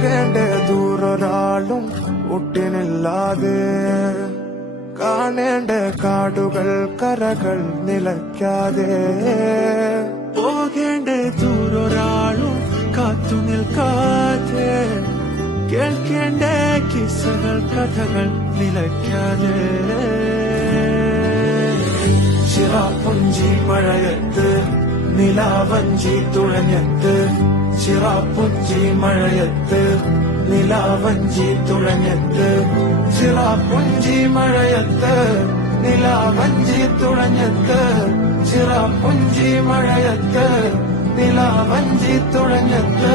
പോകേണ്ട ദൂരൊരാളും ഒട്ടിനില്ലാതെ കാണേണ്ട കാടുകൾ കരകൾ നിലയ്ക്കാതെ പോകേണ്ട ദൂരൊരാളും കാത്തു നിൽക്കാതെ കേൾക്കേണ്ട കിസ്സകൾ കഥകൾ നിലയ്ക്കാതെ ചിറാപ്പുഞ്ചി മഴയത്ത് നിലാവഞ്ചി തുഴഞ്ഞത്ത് ചിറാപ്പുഞ്ചി മഴയത്ത് നിലാവഞ്ചി തുഴഞ്ഞത്ത് ചിറാപ്പുഞ്ചി മഴയത്ത് നിലാവഞ്ചി തുഴഞ്ഞത്ത് ചിറാപ്പുഞ്ചി മഴയത്ത് നിലാവഞ്ചി തുഴഞ്ഞത്ത്